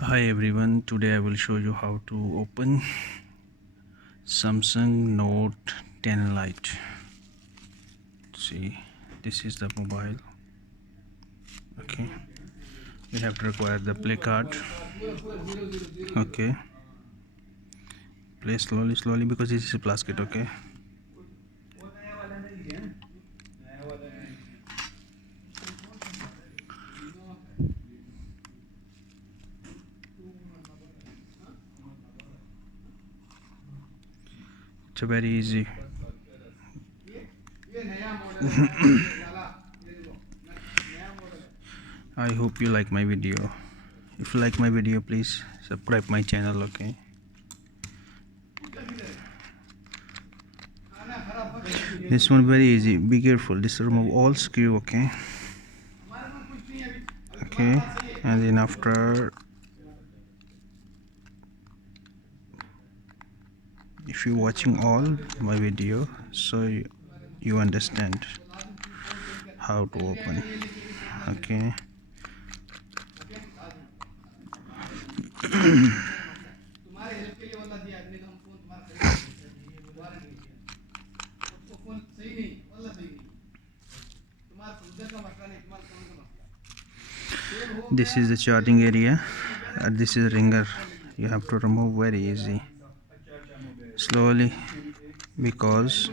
Hi everyone, today I will show you how to open Samsung Note 10 Lite. See, this is the mobile. Okay, you have to require the play card. Okay, play slowly because this is a plastic. Okay, it's a very easy. I hope you like my video. If you like my video, please subscribe my channel. Okay, this one very easy. Be careful. This remove all screw. Okay, and then after, if you're watching all my video, so you understand how to open. Okay, this is the charging area, and this is ringer. You have to remove very easy, slowly, because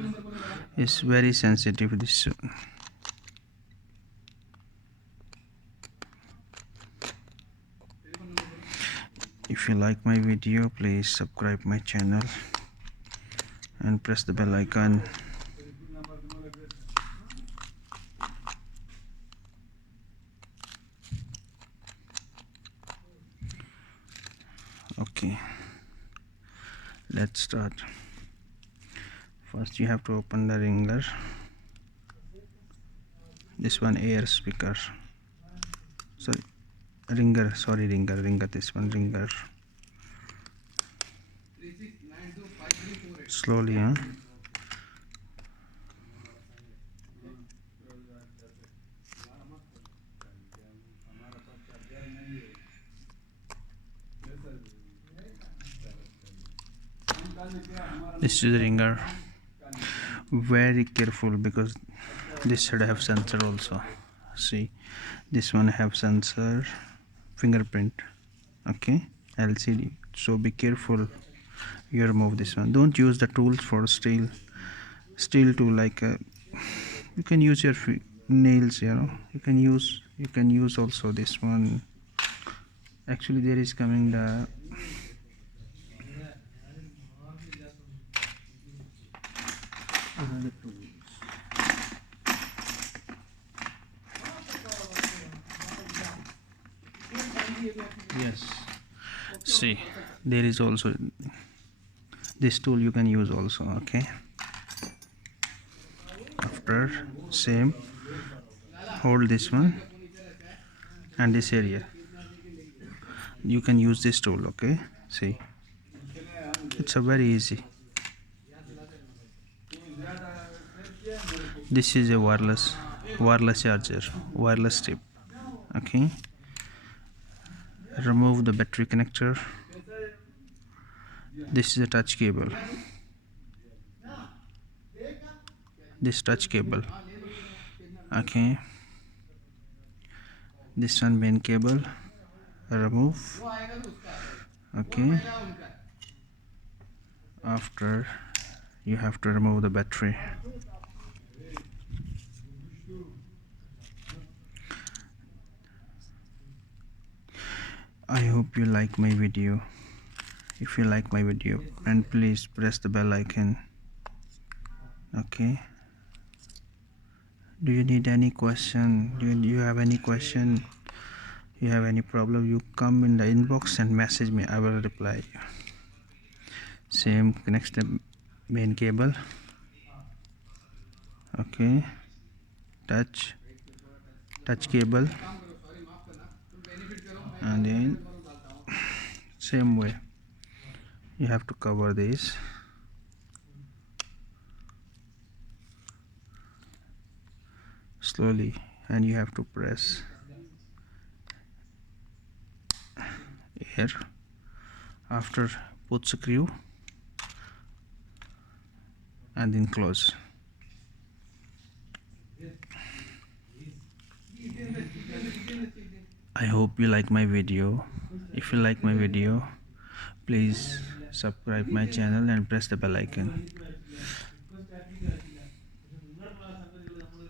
it's very sensitive. This, if you like my video, please subscribe my channel and press the bell icon. Okay, let's start. First you have to open the ringer. This one air speaker, sorry, ringer, this one ringer. Slowly, huh? This is the ringer. Very careful because this should have sensor also. See, this one have sensor, fingerprint. Okay, LCD. So be careful. You remove this one. Don't use the tools for steel tool, like you can use your nails. You can use also this one. Actually, there is coming the yes. See, there is also this tool you can use also. Okay, after, same, hold this one and this area, you can use this tool. Okay, see, it's a very easy. This is a wireless charger, wireless tip. Okay, remove the battery connector. This is a touch cable, this touch cable. Okay, this one main cable, remove. Okay, after, you have to remove the battery. I hope you like my video. If you like my video, and please press the bell icon. Okay, do you need any question? Do you have any question? You have any problem, you come in the inbox and message me, I will reply you. Same, connects the main cable. Okay, touch cable, and then same way you have to cover this. Slowly, and you have to press. here. After put screw and then close. I hope you like my video. If you like my video, please subscribe my channel and press the bell icon.